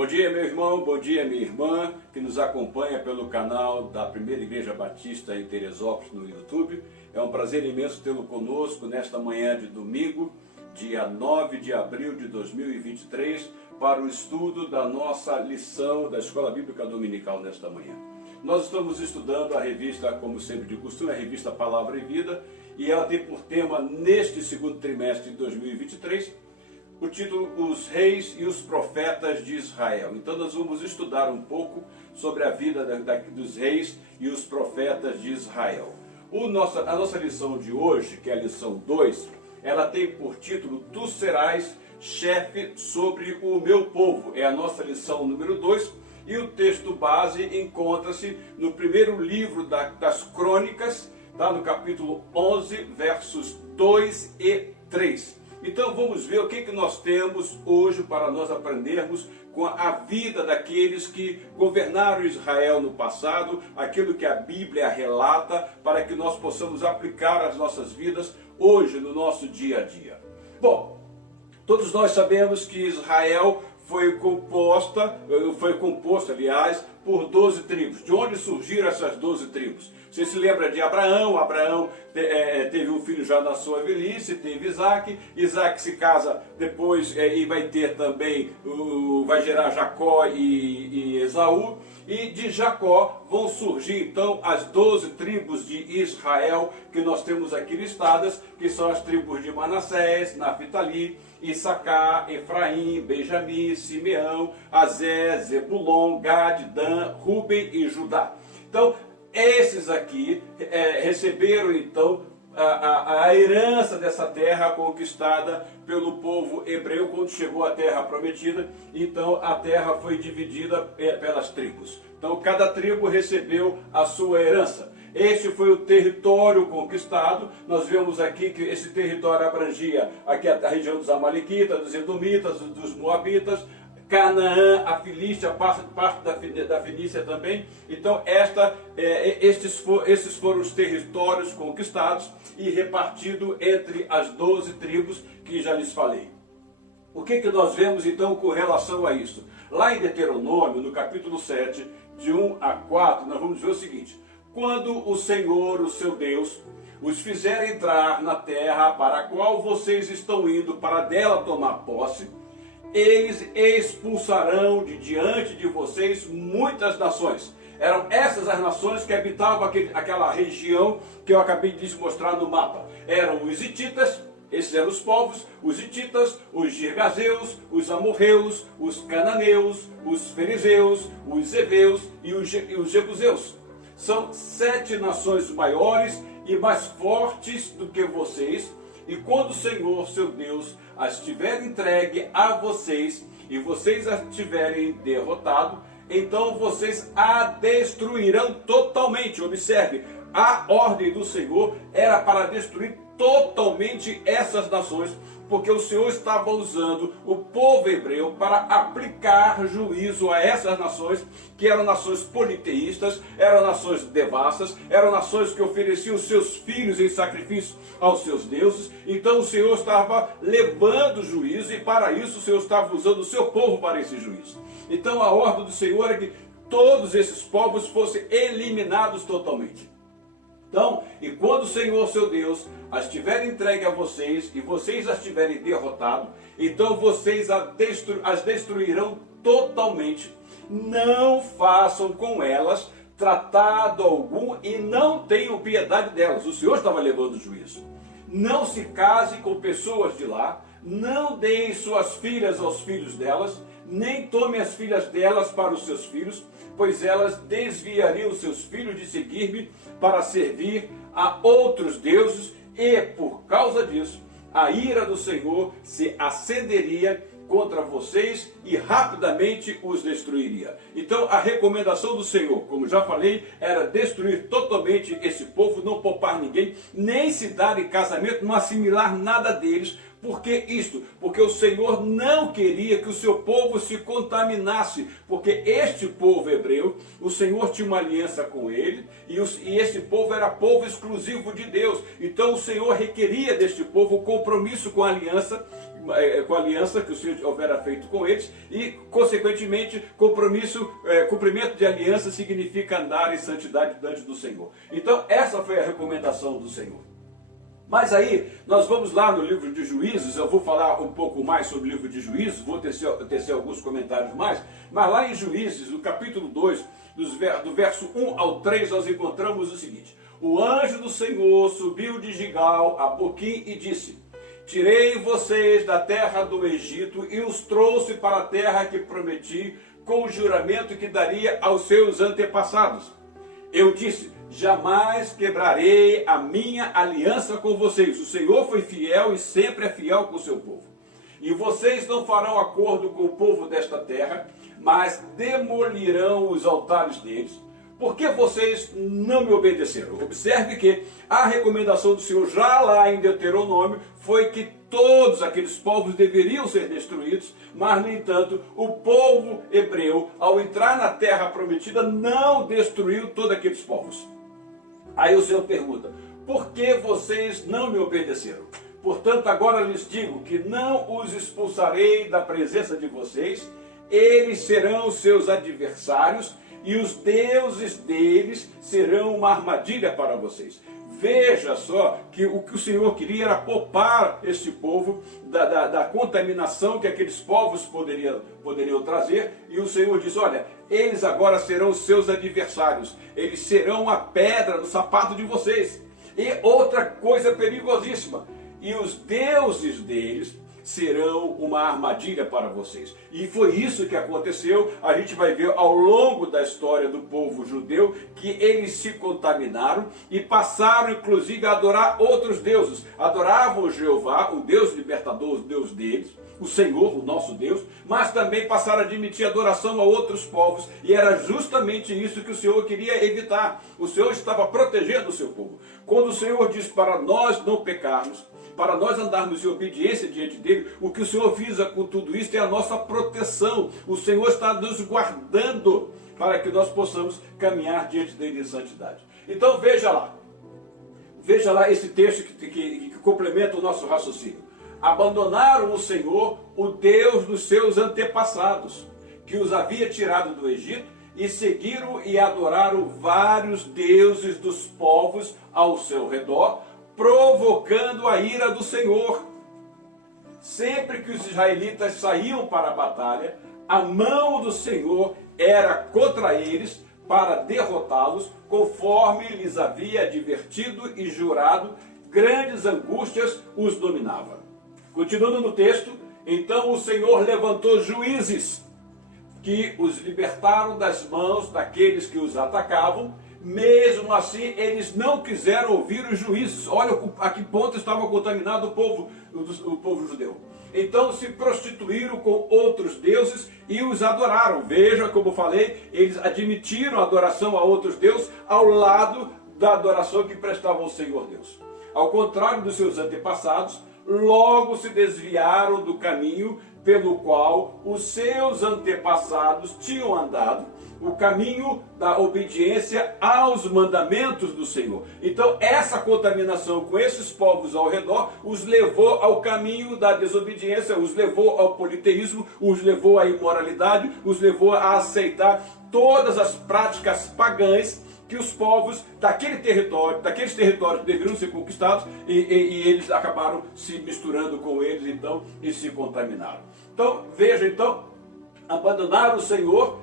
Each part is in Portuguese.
Bom dia, meu irmão, bom dia, minha irmã, que nos acompanha pelo canal da Primeira Igreja Batista em Teresópolis no YouTube. É um prazer imenso tê-lo conosco nesta manhã de domingo, dia 9 de abril de 2023, para o estudo da nossa lição da Escola Bíblica Dominical nesta manhã. Nós estamos estudando a revista, como sempre de costume, a revista Palavra e Vida, e ela tem por tema, neste segundo trimestre de 2023, o título Os Reis e os Profetas de Israel. Então nós vamos estudar um pouco sobre a vida dos reis e os profetas de Israel. A nossa lição de hoje, que é a lição 2, ela tem por título Tu serás chefe sobre o meu povo. É a nossa lição número 2 e o texto base encontra-se no primeiro livro das Crônicas, tá? No capítulo 11, versos 2 e 3. Então vamos ver o que nós temos hoje para nós aprendermos com a vida daqueles que governaram Israel no passado, aquilo que a Bíblia relata, para que nós possamos aplicar as nossas vidas hoje no nosso dia a dia. Bom, todos nós sabemos que Israel foi composto, aliás, por 12 tribos. De onde surgiram essas 12 tribos? Você se lembra de Abraão? Abraão teve um filho já na sua velhice, teve Isaac. Isaac se casa depois e vai ter também, vai gerar Jacó e Esaú. E de Jacó vão surgir então as 12 tribos de Israel que nós temos aqui listadas, que são as tribos de Manassés, Naftali, Issacar, Efraim, Benjamim, Simeão, Azé, Zebulon, Gad, Dan, Ruben e Judá. Então, esses aqui receberam então a herança dessa terra conquistada pelo povo hebreu quando chegou à terra prometida. Então a terra foi dividida pelas tribos. Então cada tribo recebeu a sua herança. Este foi o território conquistado. Nós vemos aqui que esse território abrangia aqui a região dos Amalequitas, dos Edomitas, dos Moabitas, Canaã, a Filístia, parte da Fenícia também. Então esses foram os territórios conquistados e repartidos entre as 12 tribos que já lhes falei. O que nós vemos então com relação a isso? Lá em Deuteronômio, no capítulo 7, de 1 a 4, nós vamos ver o seguinte: quando o Senhor, o seu Deus, os fizer entrar na terra para a qual vocês estão indo para dela tomar posse, eles expulsarão de diante de vocês muitas nações. Eram essas as nações que habitavam aquela região que eu acabei de mostrar no mapa. Eram os hititas, esses eram os povos, os hititas, os girgazeus, os amorreus, os cananeus, os ferizeus, os heveus e os jebuseus. São 7 nações maiores e mais fortes do que vocês. E quando o Senhor, seu Deus, as tiver entregue a vocês, e vocês as tiverem derrotado, então vocês a destruirão totalmente. Observe, a ordem do Senhor era para destruir totalmente essas nações, porque o Senhor estava usando o povo hebreu para aplicar juízo a essas nações, que eram nações politeístas, eram nações devassas, eram nações que ofereciam seus filhos em sacrifício aos seus deuses. Então o Senhor estava levando juízo, e para isso o Senhor estava usando o seu povo para esse juízo. Então a ordem do Senhor é que todos esses povos fossem eliminados totalmente. Então, e quando o Senhor, seu Deus, as tiver entregue a vocês, e vocês as tiverem derrotado, então vocês as destruirão totalmente. Não façam com elas tratado algum e não tenham piedade delas. O Senhor estava levando juízo. Não se case com pessoas de lá, não deem suas filhas aos filhos delas, nem tome as filhas delas para os seus filhos, pois elas desviariam os seus filhos de seguir-me para servir a outros deuses, e por causa disso a ira do Senhor se acenderia contra vocês e rapidamente os destruiria. Então a recomendação do Senhor, como já falei, era destruir totalmente esse povo, não poupar ninguém, nem se dar em casamento, não assimilar nada deles, Por que isto? Porque o Senhor não queria que o seu povo se contaminasse, porque este povo hebreu, o Senhor tinha uma aliança com ele, e esse povo era povo exclusivo de Deus. Então o Senhor requeria deste povo o compromisso com a aliança que o Senhor houvera feito com eles, e consequentemente cumprimento de aliança significa andar em santidade diante do Senhor. Então essa foi a recomendação do Senhor. Mas aí, nós vamos lá no livro de Juízes, eu vou falar um pouco mais sobre o livro de Juízes, vou tecer alguns comentários mais, mas lá em Juízes, no capítulo 2, do verso 1 ao 3, nós encontramos o seguinte: o anjo do Senhor subiu de Gigal a Boquim e disse: tirei vocês da terra do Egito e os trouxe para a terra que prometi com o juramento que daria aos seus antepassados. Eu disse: jamais quebrarei a minha aliança com vocês. O Senhor foi fiel e sempre é fiel com o seu povo. E vocês não farão acordo com o povo desta terra, mas demolirão os altares deles, porque vocês não me obedeceram. Observe que a recomendação do Senhor já lá em Deuteronômio foi que todos aqueles povos deveriam ser destruídos, mas no entanto o povo hebreu, ao entrar na terra prometida, não destruiu todos aqueles povos. Aí o Senhor pergunta: por que vocês não me obedeceram? Portanto, agora lhes digo que não os expulsarei da presença de vocês, eles serão seus adversários e os deuses deles serão uma armadilha para vocês. Veja só que o que o Senhor queria era poupar este povo da contaminação que aqueles povos poderiam trazer, e o Senhor diz: olha, eles agora serão seus adversários, eles serão a pedra no sapato de vocês. E outra coisa perigosíssima: e os deuses deles serão uma armadilha para vocês. E foi isso que aconteceu. A gente vai ver ao longo da história do povo judeu que eles se contaminaram e passaram inclusive a adorar outros deuses. Adoravam Jeová, o Deus libertador, o Deus deles, o Senhor, o nosso Deus, mas também passaram a admitir adoração a outros povos, e era justamente isso que o Senhor queria evitar. O Senhor estava protegendo o seu povo. Quando o Senhor diz para nós não pecarmos, para nós andarmos em obediência diante dele, o que o Senhor visa com tudo isso é a nossa proteção. O Senhor está nos guardando para que nós possamos caminhar diante dele em santidade. Então veja lá esse texto que complementa o nosso raciocínio. Abandonaram o Senhor, o Deus dos seus antepassados, que os havia tirado do Egito, e seguiram e adoraram vários deuses dos povos ao seu redor, provocando a ira do Senhor. Sempre que os israelitas saíam para a batalha, a mão do Senhor era contra eles para derrotá-los, conforme lhes havia advertido e jurado, grandes angústias os dominava. Continuando no texto: então o Senhor levantou juízes que os libertaram das mãos daqueles que os atacavam. Mesmo assim, eles não quiseram ouvir os juízes. Olha a que ponto estava contaminado o povo judeu. Então se prostituíram com outros deuses e os adoraram. Veja, como falei, eles admitiram a adoração a outros deuses ao lado da adoração que prestavam ao Senhor Deus. Ao contrário dos seus antepassados, logo se desviaram do caminho pelo qual os seus antepassados tinham andado, o caminho da obediência aos mandamentos do Senhor. Então essa contaminação com esses povos ao redor os levou ao caminho da desobediência, os levou ao politeísmo, os levou à imoralidade, os levou a aceitar todas as práticas pagãs que os povos daqueles territórios deveriam ser conquistados, e eles acabaram se misturando com eles, então, e se contaminaram. Então, veja, abandonaram o Senhor,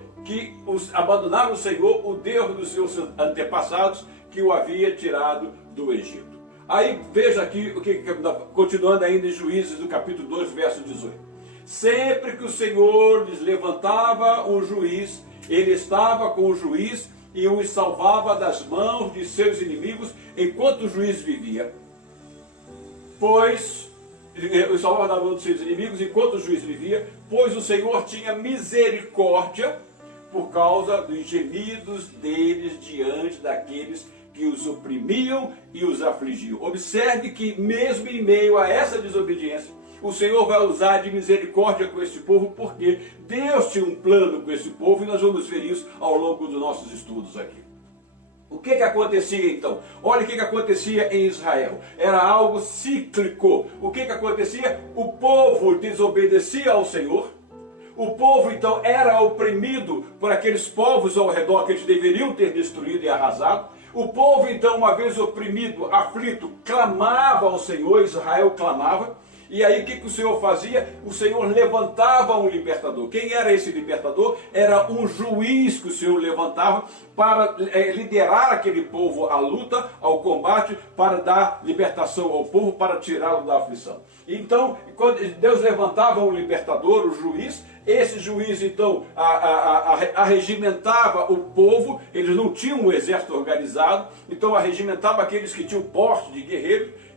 o Deus dos seus antepassados, que o havia tirado do Egito. Aí, veja aqui, continuando ainda em Juízes, no capítulo 2, verso 18. Sempre que o Senhor lhes levantava um juiz, ele estava com o juiz e os salvava das mãos de seus inimigos enquanto o juiz vivia. Pois o Senhor tinha misericórdia por causa dos gemidos deles diante daqueles que os oprimiam e os afligiam. Observe que mesmo em meio a essa desobediência, o Senhor vai usar de misericórdia com esse povo, porque Deus tinha um plano com esse povo, e nós vamos ver isso ao longo dos nossos estudos aqui. O que acontecia então? Olha o que acontecia em Israel. Era algo cíclico. O que acontecia? O povo desobedecia ao Senhor. O povo então era oprimido por aqueles povos ao redor que eles deveriam ter destruído e arrasado. O povo então, uma vez oprimido, aflito, clamava ao Senhor. Israel clamava. E aí o que o Senhor fazia? O Senhor levantava um libertador. Quem era esse libertador? Era um juiz que o Senhor levantava para liderar aquele povo à luta, ao combate, para dar libertação ao povo, para tirá-lo da aflição. Então, quando Deus levantava um libertador, o juiz, esse juiz então arregimentava o povo. Eles não tinham um exército organizado, então arregimentava aqueles que tinham porte de guerreiros,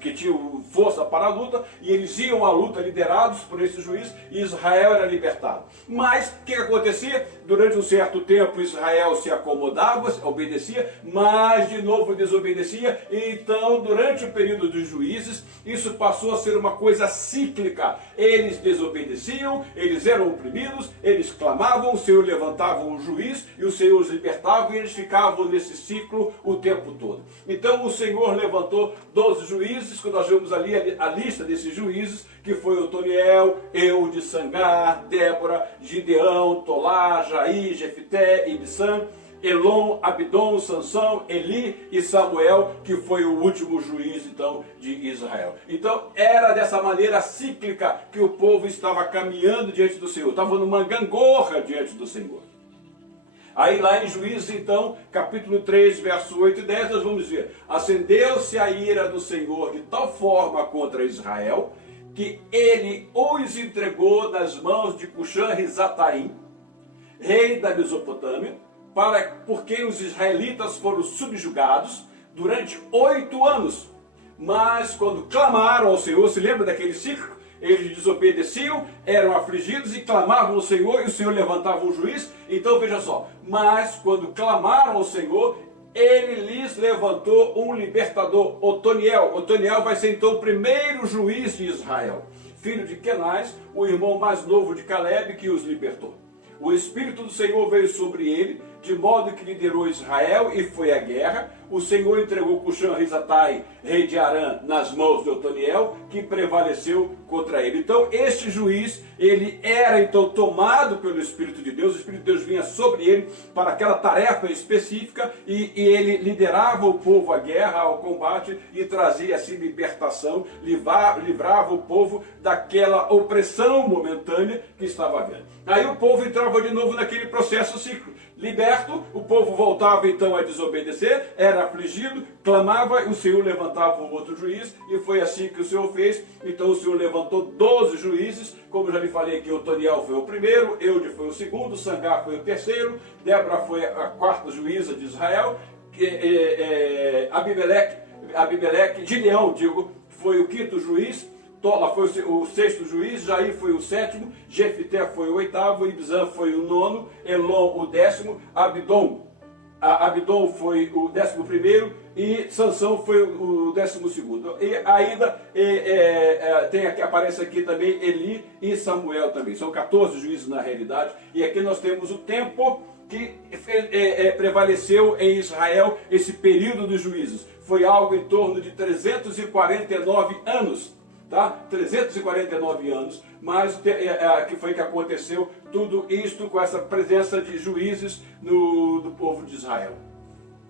que tinham força para a luta, e eles iam à luta liderados por esse juiz, e Israel era libertado. Mas o que acontecia? Durante um certo tempo Israel se acomodava, obedecia, mas de novo desobedecia. E então, durante o período dos juízes, isso passou a ser uma coisa cíclica. Eles desobedeciam, eles eram oprimidos, eles clamavam, o Senhor levantava um juiz e o Senhor os libertava, e eles ficavam nesse ciclo o tempo todo. Então o Senhor levantou 12 juízes, quando nós vemos ali a lista desses juízes, que foi Otoniel, Eude, Sangar, Débora, Gideão, Tolá, Jair, Jefté, Ibsam, Elon, Abdon, Sansão, Eli e Samuel, que foi o último juiz então de Israel. Então era dessa maneira cíclica que o povo estava caminhando diante do Senhor, estava numa gangorra diante do Senhor. Aí lá em Juízes, então, capítulo 3, verso 8 e 10, nós vamos ver: acendeu-se a ira do Senhor de tal forma contra Israel, que ele os entregou nas mãos de Cuxã-Risataim, rei da Mesopotâmia, por quem os israelitas foram subjugados durante 8 anos. Mas quando clamaram ao Senhor, se lembra daquele ciclo? Eles desobedeciam, eram afligidos e clamavam ao Senhor, e o Senhor levantava um juiz. Então veja só, mas quando clamaram ao Senhor, ele lhes levantou um libertador, Otoniel. Otoniel vai ser então o primeiro juiz de Israel, filho de Kenaz, o irmão mais novo de Caleb, que os libertou. O Espírito do Senhor veio sobre ele, de modo que liderou Israel e foi à guerra. O Senhor entregou Cuxã-Risataim, rei de Arã, nas mãos de Otoniel, que prevaleceu contra ele. Então este juiz, ele era então tomado pelo Espírito de Deus. O Espírito de Deus vinha sobre ele para aquela tarefa específica, e ele liderava o povo à guerra, ao combate, e trazia assim libertação, livrava o povo daquela opressão momentânea que estava havendo. Aí o povo entrava de novo naquele processo ciclo. Liberto, o povo voltava então a desobedecer, era afligido, clamava, e o Senhor levantava um outro juiz, e foi assim que o Senhor fez. Então o Senhor levantou 12 juízes, como eu já lhe falei que Otoniel foi o primeiro, Eude foi o segundo, Sangar foi o terceiro, Débora foi a quarta juíza de Israel, Gideão, foi o quinto juiz, Tola foi o sexto juiz, Jair foi o sétimo, Jefté foi o oitavo, Ibsam foi o nono, Elon o décimo, Abdon foi o 11º e Sansão foi o 12º. E ainda aparece aqui também Eli e Samuel também. São 14 juízes na realidade. E aqui nós temos o tempo que prevaleceu em Israel, esse período dos juízes. Foi algo em torno de 349 anos. Tá? 349 anos, mas que foi que aconteceu tudo isto com essa presença de juízes do povo de Israel.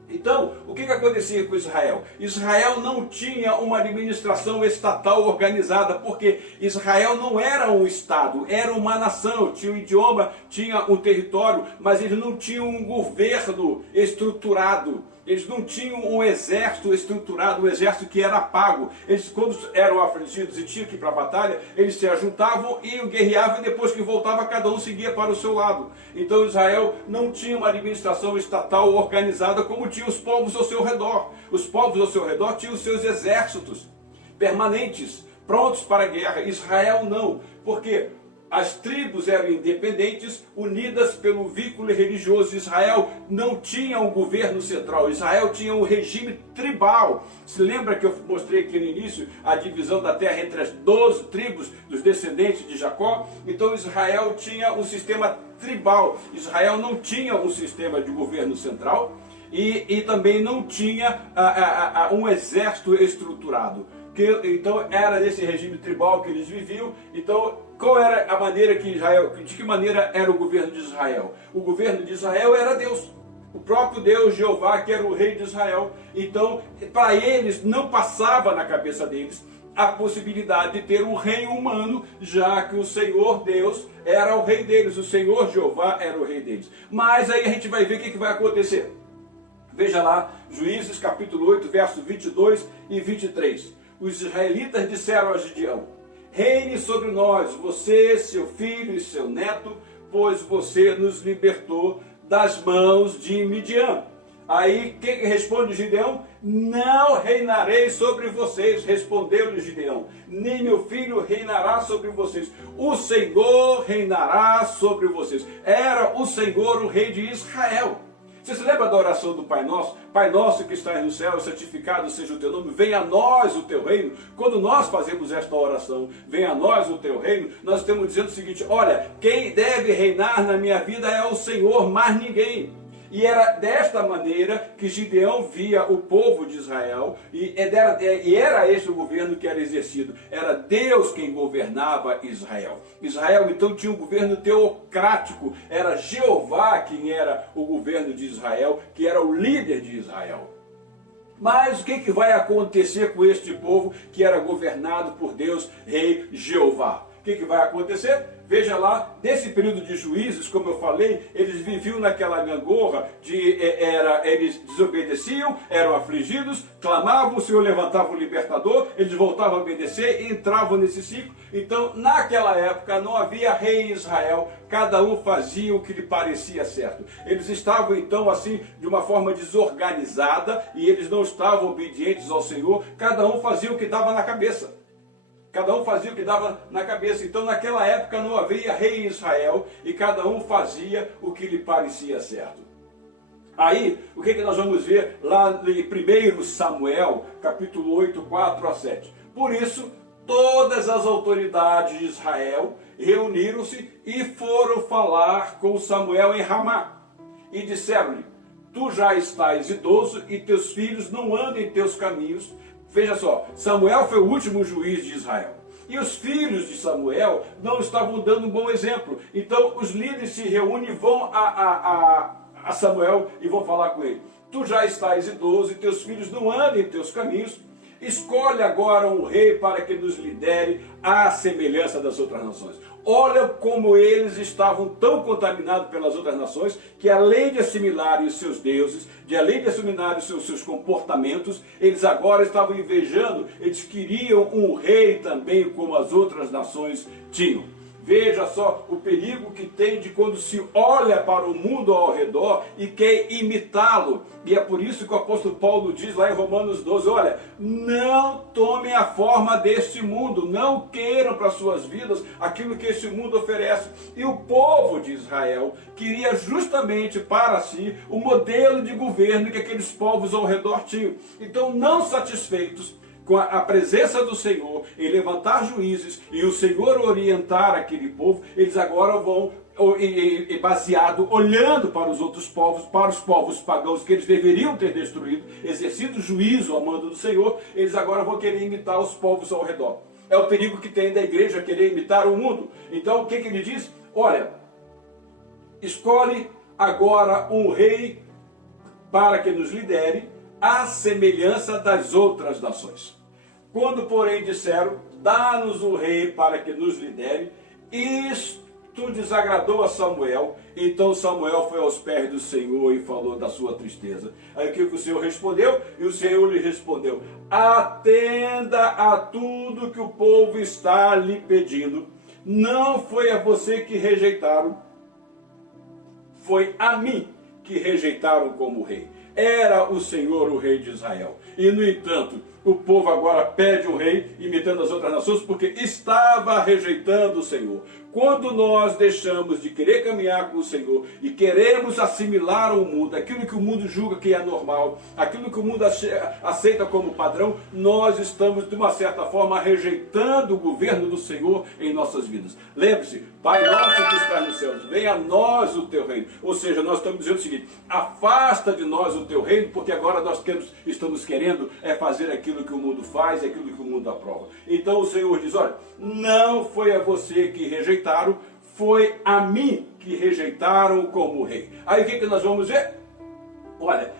Então, o que acontecia com Israel? Israel não tinha uma administração estatal organizada, porque Israel não era um estado, era uma nação, tinha um idioma, tinha um território, mas eles não tinham um governo estruturado. Eles não tinham um exército estruturado, um exército que era pago. Eles, quando eram afligidos e tinham que ir para a batalha, eles se ajuntavam e guerreavam, e depois que voltava, cada um seguia para o seu lado. Então Israel não tinha uma administração estatal organizada como tinha os povos ao seu redor. Os povos ao seu redor tinham os seus exércitos permanentes, prontos para a guerra. Israel não, porque As tribos eram independentes, unidas pelo vínculo religioso. Israel não tinha um governo central, Israel tinha um regime tribal. Se lembra que eu mostrei aqui no início a divisão da terra entre as 12 tribos dos descendentes de Jacó? Então Israel tinha um sistema tribal. Israel não tinha um sistema de governo central e também não tinha um exército estruturado. Então era nesse regime tribal que eles viviam. Então qual era a maneira que de que maneira era o governo de Israel? O governo de Israel era Deus, o próprio Deus, Jeová, que era o rei de Israel. Então para eles não passava na cabeça deles a possibilidade de ter um rei humano, já que o Senhor Deus era o rei deles, o Senhor Jeová era o rei deles. Mas aí a gente vai ver o que vai acontecer. Veja lá, Juízes capítulo 8, versos 22 e 23. Os israelitas disseram a Gideão: reine sobre nós, você, seu filho e seu neto, pois você nos libertou das mãos de Midian. Aí, quem responde Gideão? Não reinarei sobre vocês, respondeu-lhe Gideão, nem meu filho reinará sobre vocês, o Senhor reinará sobre vocês. Era o Senhor o rei de Israel. Você se lembra da oração do Pai Nosso? Pai nosso que estás no céu, santificado seja o teu nome, venha a nós o teu reino. Quando nós fazemos esta oração, venha a nós o teu reino, nós estamos dizendo o seguinte: olha, quem deve reinar na minha vida é o Senhor, mais ninguém. E era desta maneira que Gideão via o povo de Israel, e era este o governo que era exercido. Era Deus quem governava Israel. Israel então tinha um governo teocrático, era Jeová quem era o governo de Israel, que era o líder de Israel. Mas o que vai acontecer com este povo que era governado por Deus, rei Jeová? O que vai acontecer? Veja lá, nesse período de juízes, como eu falei, eles viviam naquela gangorra eles desobedeciam, eram afligidos, clamavam, o Senhor levantava o libertador, eles voltavam a obedecer e entravam nesse ciclo. Então, naquela época, não havia rei em Israel, cada um fazia o que lhe parecia certo. Eles estavam, então, assim, de uma forma desorganizada, e eles não estavam obedientes ao Senhor, cada um fazia o que dava na cabeça. Cada um fazia o que dava na cabeça. Então naquela época não havia rei em Israel e cada um fazia o que lhe parecia certo. Aí, o que nós vamos ver lá em 1 Samuel, capítulo 8, 4 a 7. Por isso, todas as autoridades de Israel reuniram-se e foram falar com Samuel em Ramá. E disseram-lhe: tu já estás idoso e teus filhos não andam em teus caminhos. Veja só, Samuel foi o último juiz de Israel. E os filhos de Samuel não estavam dando um bom exemplo. Então os líderes se reúnem e vão a Samuel e vão falar com ele. Tu já estás idoso e teus filhos não andam em teus caminhos. Escolhe agora um rei para que nos lidere à semelhança das outras nações. Olha como eles estavam tão contaminados pelas outras nações, que além de assimilarem os seus deuses, além de assimilarem os seus comportamentos, eles agora estavam invejando, eles queriam um rei também como as outras nações tinham. Veja só o perigo que tem de quando se olha para o mundo ao redor e quer imitá-lo. E é por isso que o apóstolo Paulo diz lá em Romanos 12, olha, não tomem a forma deste mundo, não queiram para suas vidas aquilo que este mundo oferece. E o povo de Israel queria justamente para si o modelo de governo que aqueles povos ao redor tinham. Então, não satisfeitos com a presença do Senhor em levantar juízes e o Senhor orientar aquele povo, eles agora vão, baseado, olhando para os outros povos, para os povos pagãos que eles deveriam ter destruído, exercido juízo ao mando do Senhor, eles agora vão querer imitar os povos ao redor. É o perigo que tem da igreja querer imitar o mundo. Então o que ele diz? Olha, escolhe agora um rei para que nos lidere à semelhança das outras nações. Quando, porém, disseram, dá-nos um rei para que nos lidere, isto desagradou a Samuel. Então Samuel foi aos pés do Senhor e falou da sua tristeza. Aí o que o Senhor respondeu? E o Senhor lhe respondeu: atenda a tudo que o povo está lhe pedindo. Não foi a você que rejeitaram, foi a mim que rejeitaram como rei. Era o Senhor o rei de Israel. E no entanto, o povo agora pede um rei, imitando as outras nações, porque estava rejeitando o Senhor. Quando nós deixamos de querer caminhar com o Senhor e queremos assimilar o mundo, aquilo que o mundo julga que é normal, aquilo que o mundo aceita como padrão, nós estamos, de uma certa forma, rejeitando o governo do Senhor em nossas vidas. Lembre-se, Pai nosso que está nos céus, venha a nós o teu reino. Ou seja, nós estamos dizendo o seguinte: afasta de nós o teu reino, porque agora nós estamos querendo fazer aquilo que o mundo faz, aquilo que o mundo aprova. Então o Senhor diz: olha, não foi a você que rejeitaram, foi a mim que rejeitaram como rei. Aí o que nós vamos ver? Olha,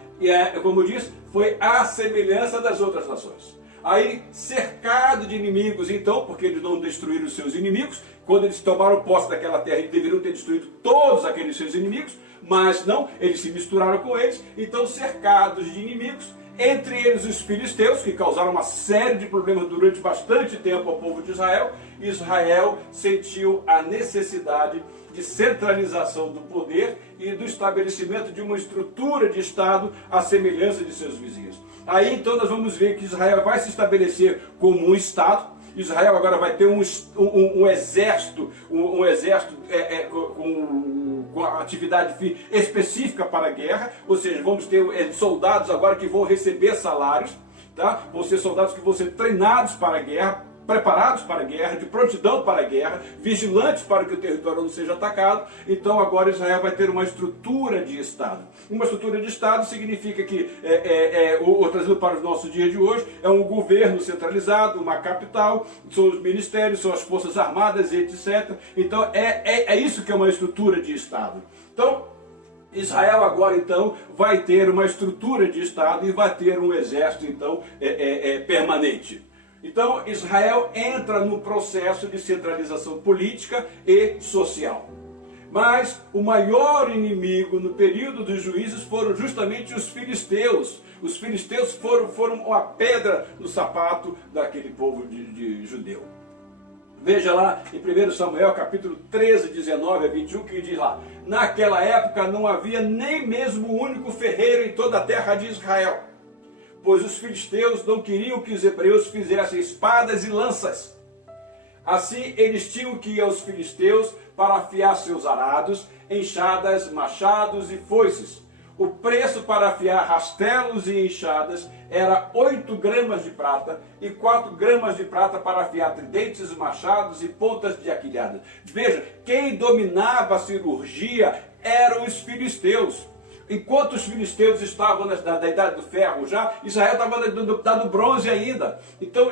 como eu disse, foi a semelhança das outras nações. Aí, cercado de inimigos, então, porque eles não destruíram os seus inimigos, quando eles tomaram posse daquela terra, eles deveriam ter destruído todos aqueles seus inimigos, mas não, eles se misturaram com eles, então cercados de inimigos, entre eles os filisteus, que causaram uma série de problemas durante bastante tempo ao povo de Israel. Israel sentiu a necessidade de centralização do poder e do estabelecimento de uma estrutura de Estado à semelhança de seus vizinhos. Aí então nós vamos ver que Israel vai se estabelecer como um Estado. Israel agora vai ter um exército, com a atividade específica para a guerra, ou seja, vamos ter soldados agora que vão receber salários, tá? Vão ser soldados que vão ser treinados para a guerra, preparados para a guerra, de prontidão para a guerra, vigilantes para que o território não seja atacado. Então agora Israel vai ter uma estrutura de Estado. Uma estrutura de Estado significa que, trazendo para os nossos dias de hoje, é um governo centralizado, uma capital, são os ministérios, são as forças armadas, etc. Então é isso que é uma estrutura de Estado. Então, Israel agora então vai ter uma estrutura de Estado e vai ter um exército então permanente. Então Israel entra no processo de centralização política e social. Mas o maior inimigo no período dos juízes foram justamente os filisteus. Os filisteus foram a pedra no sapato daquele povo de judeu. Veja lá em 1 Samuel capítulo 13, 19 a 21, que diz lá: naquela época não havia nem mesmo um único ferreiro em toda a terra de Israel, pois os filisteus não queriam que os hebreus fizessem espadas e lanças. Assim eles tinham que ir aos filisteus para afiar seus arados, enxadas, machados e foices. O preço para afiar rastelos e enxadas era 8 gramas de prata e 4 gramas de prata para afiar tridentes, machados e pontas de aquilhadas. Veja, quem dominava a cirurgia eram os filisteus. Enquanto os filisteus estavam na idade do ferro já, Israel estava na idade do bronze ainda. Então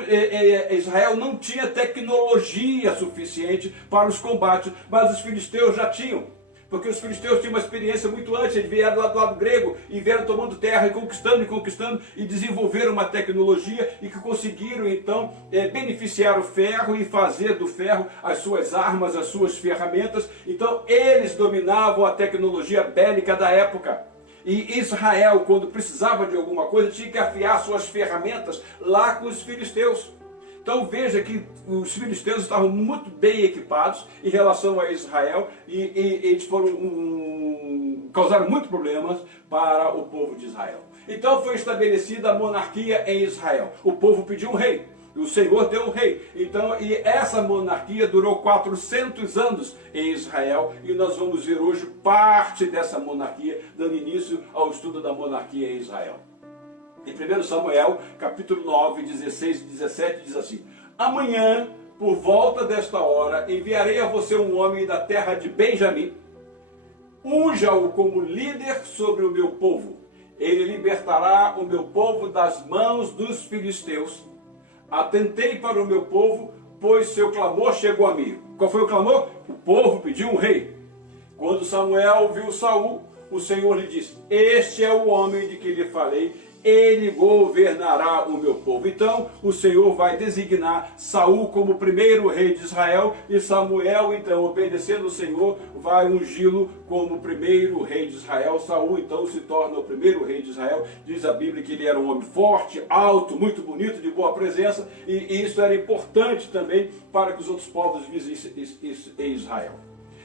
Israel não tinha tecnologia suficiente para os combates, mas os filisteus já tinham. Porque os filisteus tinham uma experiência muito antes, eles vieram lá do lado grego e vieram tomando terra e conquistando e desenvolveram uma tecnologia e que conseguiram então beneficiar o ferro e fazer do ferro as suas armas, as suas ferramentas. Então eles dominavam a tecnologia bélica da época. E Israel, quando precisava de alguma coisa, tinha que afiar suas ferramentas lá com os filisteus. Então veja que os filisteus estavam muito bem equipados em relação a Israel e eles causaram muitos problemas para o povo de Israel. Então foi estabelecida a monarquia em Israel. O povo pediu um rei, o Senhor deu um rei. Então, e essa monarquia durou 400 anos em Israel e nós vamos ver hoje parte dessa monarquia, dando início ao estudo da monarquia em Israel. Em 1 Samuel, capítulo 9, 16 e 17, diz assim: amanhã, por volta desta hora, enviarei a você um homem da terra de Benjamim. Unja-o como líder sobre o meu povo. Ele libertará o meu povo das mãos dos filisteus. Atentei para o meu povo, pois seu clamor chegou a mim. Qual foi o clamor? O povo pediu um rei. Quando Samuel viu Saul, o Senhor lhe disse: este é o homem de que lhe falei, ele governará o meu povo. Então o Senhor vai designar Saul como primeiro rei de Israel e Samuel, então, obedecendo o Senhor, vai ungí-lo como primeiro rei de Israel. Saul então se torna o primeiro rei de Israel. Diz a Bíblia que ele era um homem forte, alto, muito bonito, de boa presença, e isso era importante também para que os outros povos vissem isso em Israel.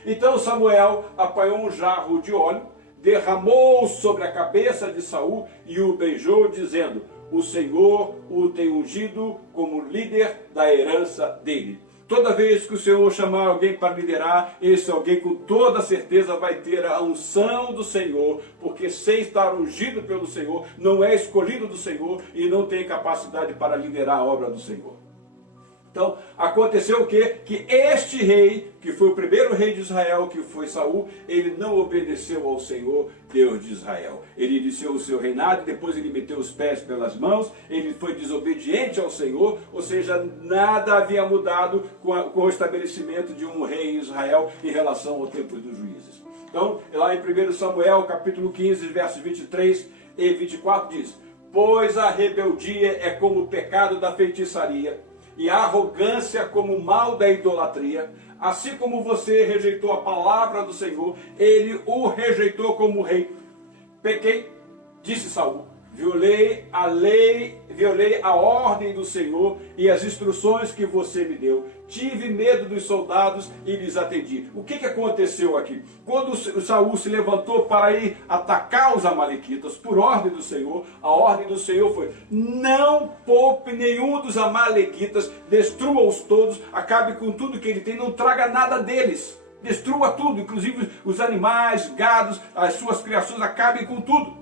Então Samuel apanhou um jarro de óleo, derramou sobre a cabeça de Saul e o beijou, dizendo: o Senhor o tem ungido como líder da herança dele. Toda vez que o Senhor chamar alguém para liderar, esse alguém com toda certeza vai ter a unção do Senhor, porque sem estar ungido pelo Senhor, não é escolhido do Senhor e não tem capacidade para liderar a obra do Senhor. Então, aconteceu o quê? Que este rei, que foi o primeiro rei de Israel, que foi Saul, ele não obedeceu ao Senhor, Deus de Israel. Ele iniciou o seu reinado, depois ele meteu os pés pelas mãos, ele foi desobediente ao Senhor, ou seja, nada havia mudado com o estabelecimento de um rei em Israel em relação ao tempo dos juízes. Então, lá em 1 Samuel, capítulo 15, versos 23 e 24, diz: pois a rebeldia é como o pecado da feitiçaria, e a arrogância como o mal da idolatria. Assim como você rejeitou a palavra do Senhor, ele o rejeitou como rei. Pequei, disse Saul, violei a lei, violei a ordem do Senhor e as instruções que você me deu. Tive medo dos soldados e lhes atendi. O que aconteceu aqui? Quando Saul se levantou para ir atacar os amalequitas, por ordem do Senhor, a ordem do Senhor foi: não poupe nenhum dos amalequitas, destrua-os todos, acabe com tudo que ele tem, não traga nada deles. Destrua tudo, inclusive os animais, gados, as suas criações, acabem com tudo.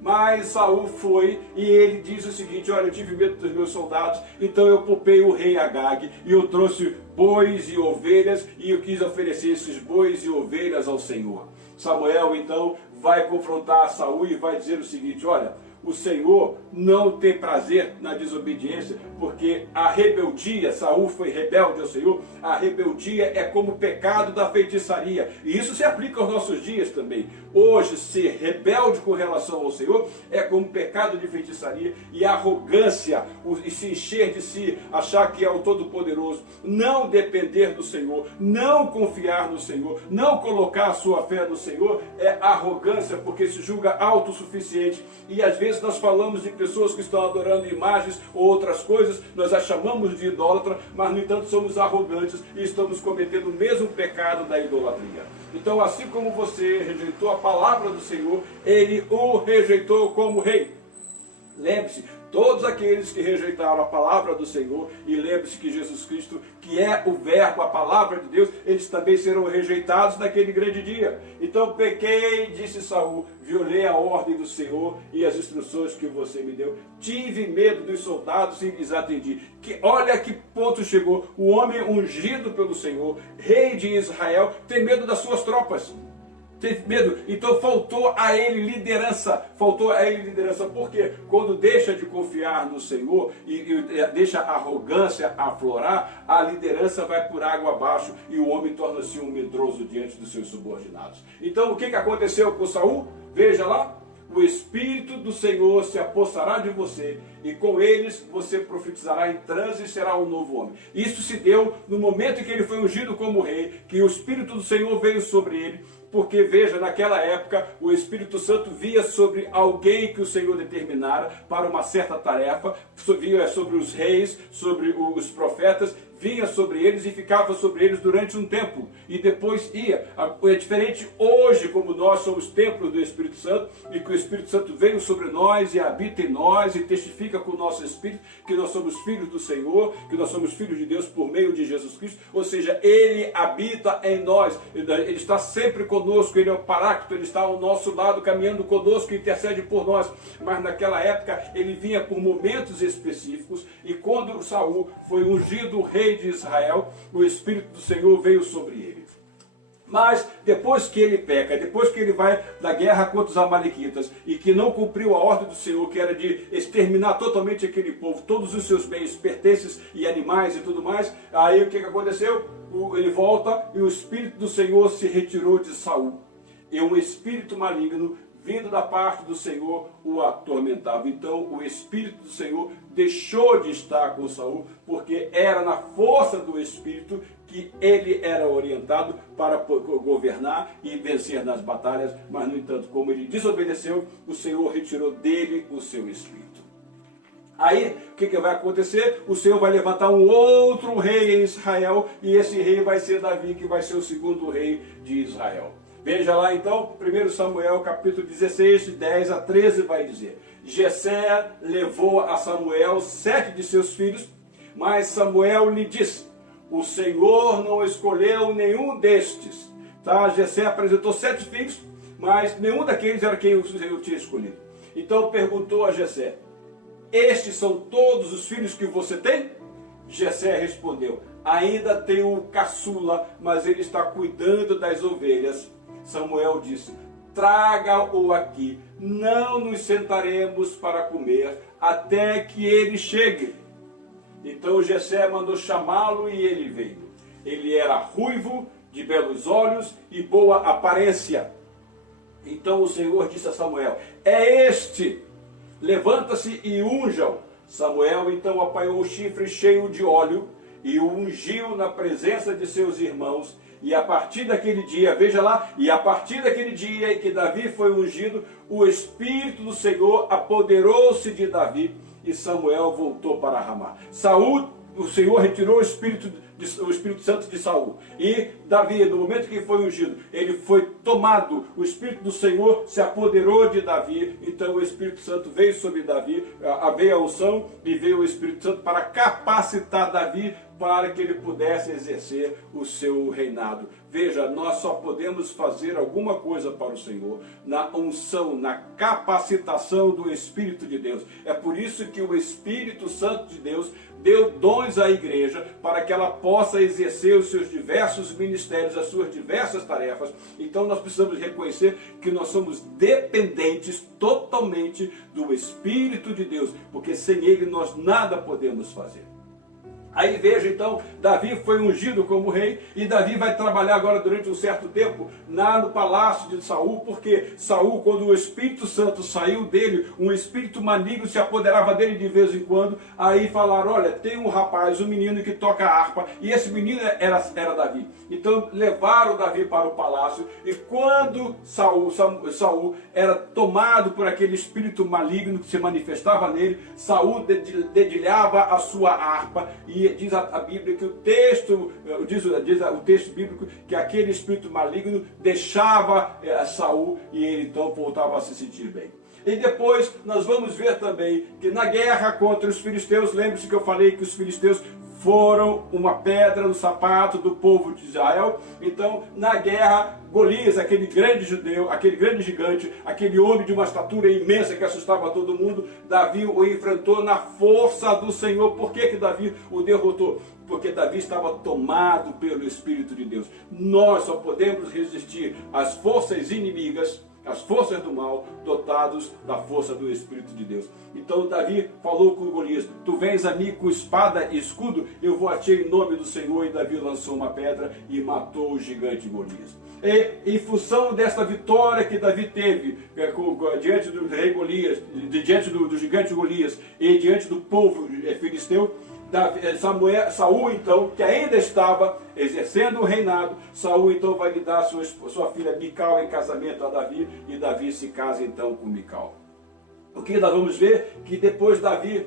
Mas Saul foi e ele diz o seguinte: olha, eu tive medo dos meus soldados, então eu poupei o rei Agag e eu trouxe bois e ovelhas e eu quis oferecer esses bois e ovelhas ao Senhor. Samuel então vai confrontar Saul e vai dizer o seguinte: olha, o Senhor não tem prazer na desobediência, porque a rebeldia, Saul foi rebelde ao Senhor, a rebeldia é como o pecado da feitiçaria, e isso se aplica aos nossos dias também. Hoje, ser rebelde com relação ao Senhor é como pecado de feitiçaria, e arrogância, e se encher de si, achar que é o Todo-Poderoso, não depender do Senhor, não confiar no Senhor, não colocar a sua fé no Senhor, é arrogância, porque se julga autossuficiente. E às vezes nós falamos de pessoas que estão adorando imagens ou outras coisas, nós as chamamos de idólatra, mas no entanto somos arrogantes e estamos cometendo o mesmo pecado da idolatria. Então, assim como você rejeitou a palavra do Senhor, ele o rejeitou como rei. Lembre-se, todos aqueles que rejeitaram a palavra do Senhor, e lembre-se que Jesus Cristo, que é o verbo, a palavra de Deus, eles também serão rejeitados naquele grande dia. Então pequei, disse Saul, violei a ordem do Senhor e as instruções que você me deu, tive medo dos soldados e lhes atendi. Olha que ponto chegou, o homem ungido pelo Senhor, rei de Israel, tem medo das suas tropas. Teve medo, então faltou a ele liderança, porque quando deixa de confiar no Senhor e deixa a arrogância aflorar, a liderança vai por água abaixo e o homem torna-se um medroso diante dos seus subordinados. Então o que aconteceu com Saul? Veja lá, o Espírito do Senhor se apossará de você e com eles você profetizará em transe e será um novo homem. Isso se deu no momento em que ele foi ungido como rei, que o Espírito do Senhor veio sobre ele. Porque, veja, naquela época, o Espírito Santo via sobre alguém que o Senhor determinara para uma certa tarefa, via sobre os reis, sobre os profetas, vinha sobre eles e ficava sobre eles durante um tempo, e depois ia. É diferente hoje, como nós somos templos do Espírito Santo, e que o Espírito Santo veio sobre nós e habita em nós, e testifica com o nosso Espírito que nós somos filhos do Senhor, que nós somos filhos de Deus por meio de Jesus Cristo, ou seja, Ele habita em nós, Ele está sempre conosco, Ele é o Paráclito, Ele está ao nosso lado, caminhando conosco, intercede por nós. Mas naquela época, Ele vinha por momentos específicos, e quando Saul foi ungido rei de Israel, o Espírito do Senhor veio sobre ele. Mas depois que ele peca, depois que ele vai na guerra contra os amalequitas e que não cumpriu a ordem do Senhor, que era de exterminar totalmente aquele povo, todos os seus bens, pertences e animais e tudo mais, aí o que aconteceu? Ele volta e o Espírito do Senhor se retirou de Saul. E um espírito maligno vindo da parte do Senhor o atormentava. Então o Espírito do Senhor deixou de estar com Saul, porque era na força do Espírito que ele era orientado para governar e vencer nas batalhas, mas no entanto, como ele desobedeceu, o Senhor retirou dele o seu Espírito. Aí, o que vai acontecer? O Senhor vai levantar um outro rei em Israel, e esse rei vai ser Davi, que vai ser o segundo rei de Israel. Veja lá então, 1 Samuel capítulo 16, de 10 a 13 vai dizer: Jessé levou a Samuel 7 de seus filhos, mas Samuel lhe disse: o Senhor não escolheu nenhum destes. Tá? Jessé apresentou 7 filhos, mas nenhum daqueles era quem o Senhor tinha escolhido. Então perguntou a Jessé: estes são todos os filhos que você tem? Jessé respondeu: ainda tenho o caçula, mas ele está cuidando das ovelhas. Samuel disse: traga-o aqui, não nos sentaremos para comer até que ele chegue. Então Jessé mandou chamá-lo e ele veio. Ele era ruivo, de belos olhos e boa aparência. Então o Senhor disse a Samuel: é este, levanta-se e unja-o. Samuel então apanhou o chifre cheio de óleo e o ungiu na presença de seus irmãos. E a partir daquele dia, veja lá, e a partir daquele dia em que Davi foi ungido, o Espírito do Senhor apoderou-se de Davi e Samuel voltou para Ramá. O Senhor retirou o Espírito Santo de Saul. E Davi, no momento que foi ungido, ele foi tomado, o Espírito do Senhor se apoderou de Davi, então o Espírito Santo veio sobre Davi, veio a unção e veio o Espírito Santo para capacitar Davi para que ele pudesse exercer o seu reinado. Veja, nós só podemos fazer alguma coisa para o Senhor na unção, na capacitação do Espírito de Deus. É por isso que o Espírito Santo de Deus deu dons à igreja para que ela possa exercer os seus diversos ministérios, as suas diversas tarefas. Então nós precisamos reconhecer que nós somos dependentes totalmente do Espírito de Deus, porque sem ele nós nada podemos fazer. Aí veja então, Davi foi ungido como rei e Davi vai trabalhar agora durante um certo tempo lá no palácio de Saul, porque Saul, quando o Espírito Santo saiu dele, um espírito maligno se apoderava dele de vez em quando. Aí falaram: olha, tem um rapaz, um menino que toca harpa, e esse menino era Davi. Então levaram Davi para o palácio, e quando Saul era tomado por aquele espírito maligno que se manifestava nele, Saul dedilhava a sua harpa. E diz a Bíblia que diz o texto bíblico que aquele espírito maligno deixava Saul e ele então voltava a se sentir bem. E depois nós vamos ver também que na guerra contra os filisteus, lembre-se que eu falei que os filisteus foram uma pedra no sapato do povo de Israel. Então, na guerra, Golias, aquele grande judeu, aquele grande gigante, aquele homem de uma estatura imensa que assustava todo mundo, Davi o enfrentou na força do Senhor. Por que Davi o derrotou? Porque Davi estava tomado pelo Espírito de Deus. Nós só podemos resistir às forças inimigas, as forças do mal, dotados da força do Espírito de Deus. Então Davi falou com Golias: tu vens a mim com espada e escudo, eu vou a ti em nome do Senhor. E Davi lançou uma pedra e matou o gigante Golias. E em função desta vitória que Davi teve diante do rei Golias, diante do gigante Golias e diante do povo filisteu, Saul então, que ainda estava exercendo o reinado, Saul então vai lhe dar sua filha Mical em casamento a Davi, e Davi se casa então com Mical. O que nós vamos ver que depois Davi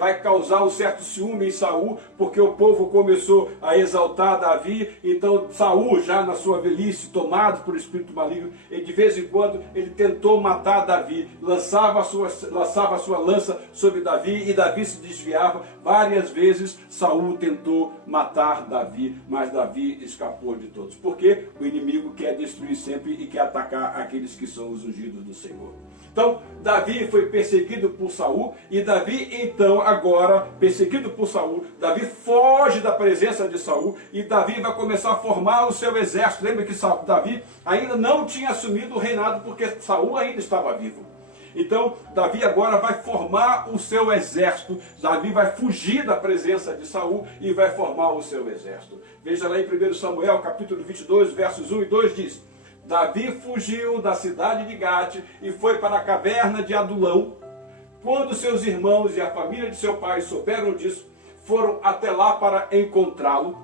vai causar um certo ciúme em Saul, porque o povo começou a exaltar Davi. Então Saul, já na sua velhice, tomado por espírito maligno, e de vez em quando ele tentou matar Davi, lançava a sua lança sobre Davi e Davi se desviava. Várias vezes Saul tentou matar Davi, mas Davi escapou de todos, porque o inimigo quer destruir sempre e quer atacar aqueles que são os ungidos do Senhor. Então, Davi foi perseguido por Saul, e Davi, então, agora, perseguido por Saul, Davi foge da presença de Saul, e Davi vai começar a formar o seu exército. Lembra que Davi ainda não tinha assumido o reinado, porque Saul ainda estava vivo. Então, Davi agora vai formar o seu exército. Davi vai fugir da presença de Saul e vai formar o seu exército. Veja lá em 1 Samuel, capítulo 22, versos 1 e 2, diz: Davi fugiu da cidade de Gate e foi para a caverna de Adulão. Quando seus irmãos e a família de seu pai souberam disso, foram até lá para encontrá-lo.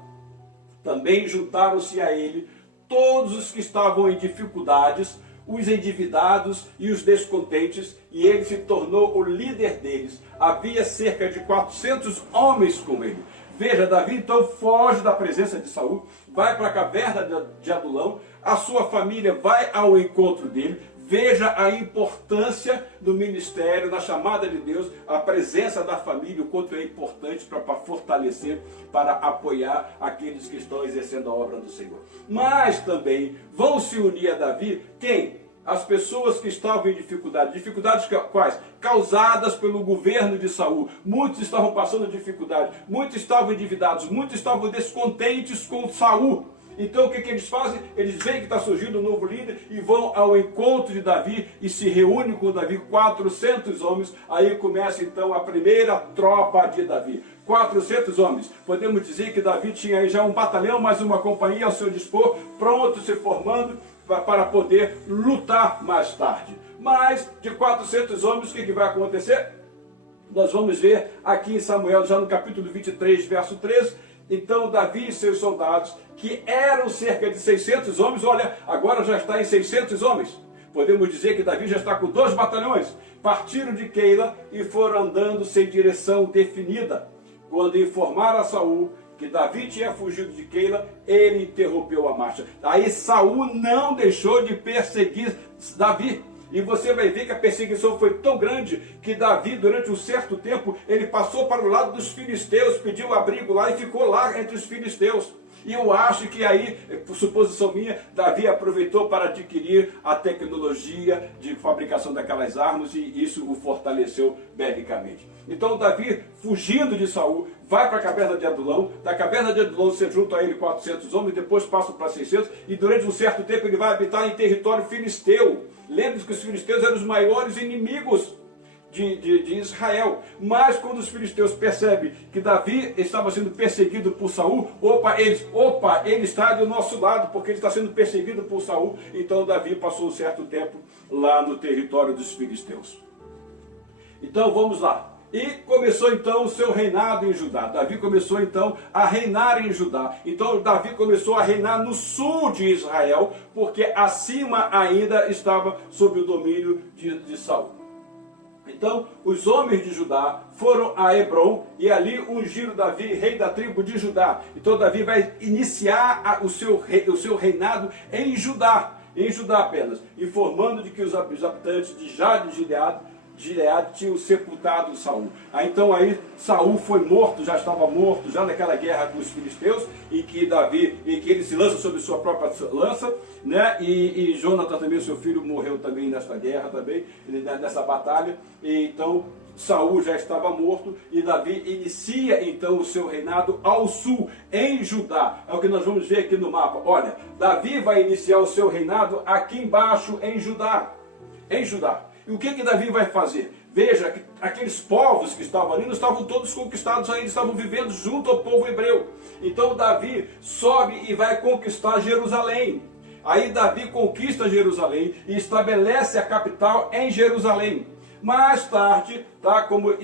Também juntaram-se a ele todos os que estavam em dificuldades, os endividados e os descontentes, e ele se tornou o líder deles. Havia cerca de 400 homens com ele. Veja, Davi então foge da presença de Saul, vai para a caverna de Adulão, a sua família vai ao encontro dele, Veja a importância do ministério, na chamada de Deus, a presença da família, o quanto é importante para fortalecer, para apoiar aqueles que estão exercendo a obra do Senhor. Mas também vão se unir a Davi, quem? As pessoas que estavam em dificuldade. Dificuldades quais? Causadas pelo governo de Saul. Muitos estavam passando dificuldade, muitos estavam endividados, muitos estavam descontentes com Saul. Então o que eles fazem? Eles veem que está surgindo um novo líder e vão ao encontro de Davi e se reúnem com Davi, 400 homens. Aí começa então a primeira tropa de Davi. 400 homens. Podemos dizer que Davi tinha aí já um batalhão, mais uma companhia ao seu dispor, pronto, se formando para poder lutar mais tarde. Mas de 400 homens, o que vai acontecer? Nós vamos ver aqui em Samuel, já no capítulo 23, verso 13, então Davi e seus soldados, que eram cerca de 600 homens, olha, agora já está em 600 homens. Podemos dizer que Davi já está com 2 batalhões. Partiram de Keila e foram andando sem direção definida. Quando informaram a Saul que Davi tinha fugido de Keila, ele interrompeu a marcha. Aí Saul não deixou de perseguir Davi. E você vai ver que a perseguição foi tão grande que Davi, durante um certo tempo, ele passou para o lado dos filisteus, pediu abrigo lá e ficou lá entre os filisteus. E eu acho que aí, por suposição minha, Davi aproveitou para adquirir a tecnologia de fabricação daquelas armas e isso o fortaleceu belicamente. Então Davi, fugindo de Saul, vai para a caverna de Adulão. Da caverna de Adulão se juntam a ele 400 homens, depois passam para 600 e durante um certo tempo ele vai habitar em território filisteu. Lembre-se que os filisteus eram os maiores inimigos de Israel. Mas quando os filisteus percebem que Davi estava sendo perseguido por Saul, ele está do nosso lado, porque ele está sendo perseguido por Saul. Então Davi passou um certo tempo lá no território dos filisteus. Então vamos lá. E começou então o seu reinado em Judá. Davi começou então a reinar em Judá. Então Davi começou a reinar no sul de Israel, porque acima ainda estava sob o domínio de Saul. Então os homens de Judá foram a Hebrom e ali ungiram Davi, rei da tribo de Judá. Então Davi vai iniciar o seu reinado em Judá apenas, informando de que os habitantes de Jade de Gileade tinham sepultado Saul. Então aí Saul foi morto, já estava morto, já naquela guerra com os filisteus, e que ele se lança sobre sua própria lança, né? E Jonathan também, seu filho, morreu também nesta guerra, nessa batalha. E então Saul já estava morto e Davi inicia então o seu reinado ao sul, em Judá. É o que nós vamos ver aqui no mapa. Olha, Davi vai iniciar o seu reinado aqui embaixo em Judá. E o que Davi vai fazer? Veja, que aqueles povos que estavam ali não estavam todos conquistados ainda, estavam vivendo junto ao povo hebreu. Então Davi sobe e vai conquistar Jerusalém. Aí Davi conquista Jerusalém e estabelece a capital em Jerusalém. Mais tarde, como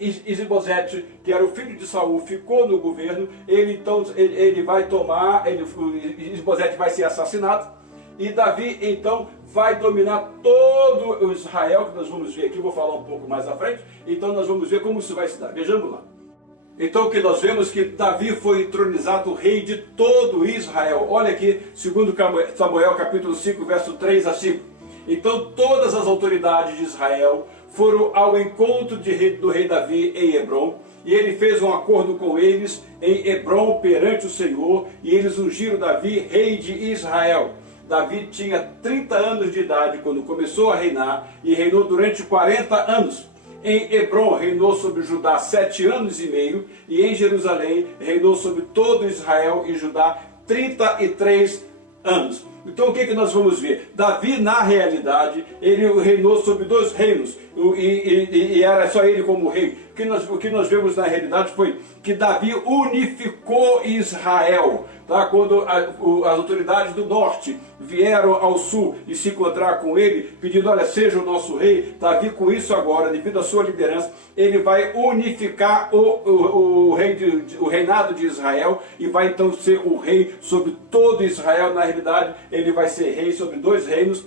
Isibosete, que era o filho de Saul, ficou no governo, ele vai tomar, Isibosete vai ser assassinado. E Davi, então, vai dominar todo o Israel, que nós vamos ver aqui, vou falar um pouco mais à frente. Então nós vamos ver como isso vai se dar. Vejamos lá. Então o que nós vemos que Davi foi entronizado rei de todo Israel. Olha aqui, segundo Samuel, capítulo 5, verso 3 a 5. Então todas as autoridades de Israel foram ao encontro do rei Davi em Hebrom. E ele fez um acordo com eles em Hebrom perante o Senhor. E eles ungiram Davi rei de Israel. Davi tinha 30 anos de idade quando começou a reinar e reinou durante 40 anos. Em Hebrom reinou sobre Judá 7 anos e meio e em Jerusalém reinou sobre todo Israel e Judá 33 anos. Então o que nós vamos ver? Davi, na realidade, ele reinou sobre 2 reinos e era só ele como rei. O que nós vemos na realidade foi que Davi unificou Israel. Quando as autoridades do norte vieram ao sul e se encontrar com ele, pedindo, olha, seja o nosso rei, Davi com isso agora, devido à sua liderança, ele vai unificar o reinado de Israel e vai então ser o rei sobre todo Israel. Na realidade, ele vai ser rei sobre 2 reinos,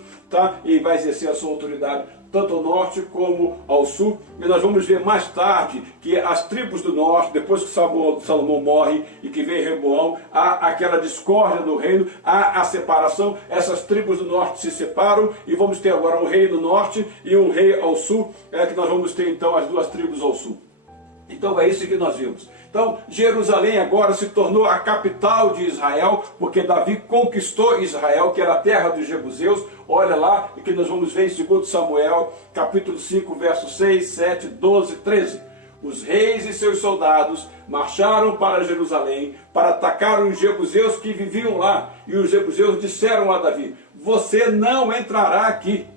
e vai exercer a sua autoridade tanto ao norte como ao sul, e nós vamos ver mais tarde que as tribos do norte, depois que Salomão morre e que vem Reboão, há aquela discórdia no reino, há a separação, essas tribos do norte se separam e vamos ter agora um rei no norte e um rei ao sul, que nós vamos ter então as duas tribos ao sul. Então é isso que nós vimos. Então Jerusalém agora se tornou a capital de Israel, porque Davi conquistou Israel, que era a terra dos jebuseus. Olha lá, que nós vamos ver em 2 Samuel, capítulo 5, versos 6, 7, 12, 13. Os reis e seus soldados marcharam para Jerusalém para atacar os jebuseus que viviam lá. E os jebuseus disseram a Davi: você não entrará aqui.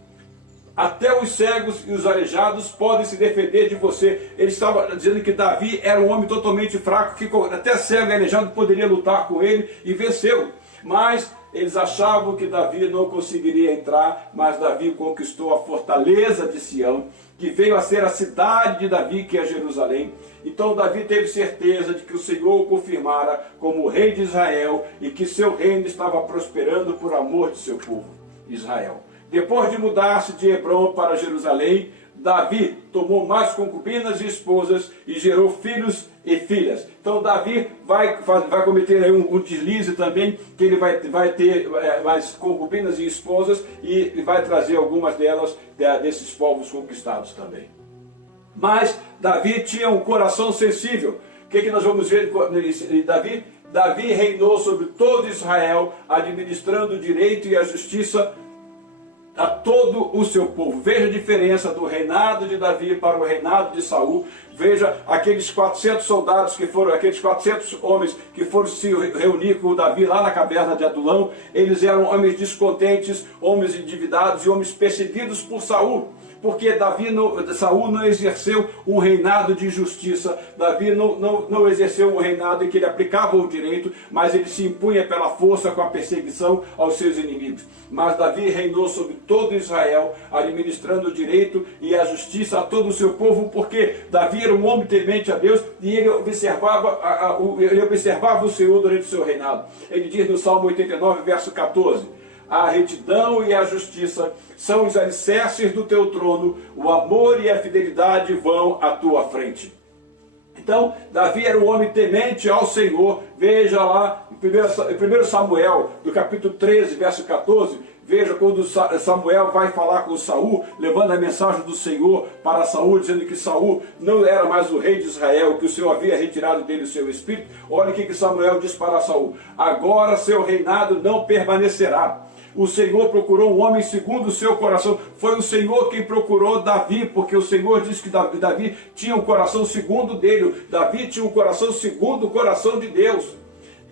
Até os cegos e os aleijados podem se defender de você. Ele estava dizendo que Davi era um homem totalmente fraco, que até cego e aleijado poderia lutar com ele e venceu. Mas eles achavam que Davi não conseguiria entrar, mas Davi conquistou a fortaleza de Sião, que veio a ser a cidade de Davi, que é Jerusalém. Então Davi teve certeza de que o Senhor o confirmara como rei de Israel e que seu reino estava prosperando por amor de seu povo, Israel. Depois de mudar-se de Hebrom para Jerusalém, Davi tomou mais concubinas e esposas e gerou filhos e filhas. Então Davi vai cometer aí um deslize também, que ele vai ter mais concubinas e esposas e vai trazer algumas delas desses povos conquistados também. Mas Davi tinha um coração sensível. O que nós vamos ver em Davi? Davi reinou sobre todo Israel, administrando o direito e a justiça a todo o seu povo. Veja a diferença do reinado de Davi para o reinado de Saul. Veja aqueles 400 soldados que foram, aqueles 400 homens que foram se reunir com Davi lá na caverna de Adulão. Eles eram homens descontentes, homens endividados e homens perseguidos por Saul. Porque Saul não exerceu um reinado de justiça, Davi não exerceu um reinado em que ele aplicava o direito, mas ele se impunha pela força com a perseguição aos seus inimigos. Mas Davi reinou sobre todo Israel, administrando o direito e a justiça a todo o seu povo, porque Davi era um homem temente a Deus e ele observava o Senhor durante o seu reinado. Ele diz no Salmo 89, verso 14: a retidão e a justiça são os alicerces do teu trono, o amor e a fidelidade vão à tua frente. Então, Davi era um homem temente ao Senhor. Veja lá em 1 Samuel, do capítulo 13, verso 14, veja quando Samuel vai falar com Saul, levando a mensagem do Senhor para Saul, dizendo que Saul não era mais o rei de Israel, que o Senhor havia retirado dele o seu espírito. Olha o que Samuel diz para Saul: agora seu reinado não permanecerá. O Senhor procurou um homem segundo o seu coração. Foi o Senhor quem procurou Davi, porque o Senhor disse que Davi tinha um coração segundo dele. Davi tinha um coração segundo o coração de Deus.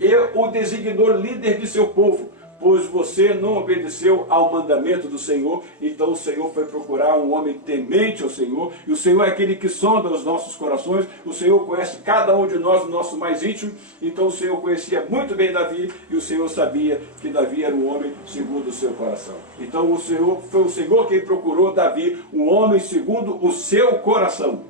E o designou líder de seu povo, pois você não obedeceu ao mandamento do Senhor. Então o Senhor foi procurar um homem temente ao Senhor, e o Senhor é aquele que sonda os nossos corações. O Senhor conhece cada um de nós, o nosso mais íntimo. Então o Senhor conhecia muito bem Davi, e o Senhor sabia que Davi era um homem segundo o seu coração. Então foi o Senhor quem procurou Davi, um homem segundo o seu coração.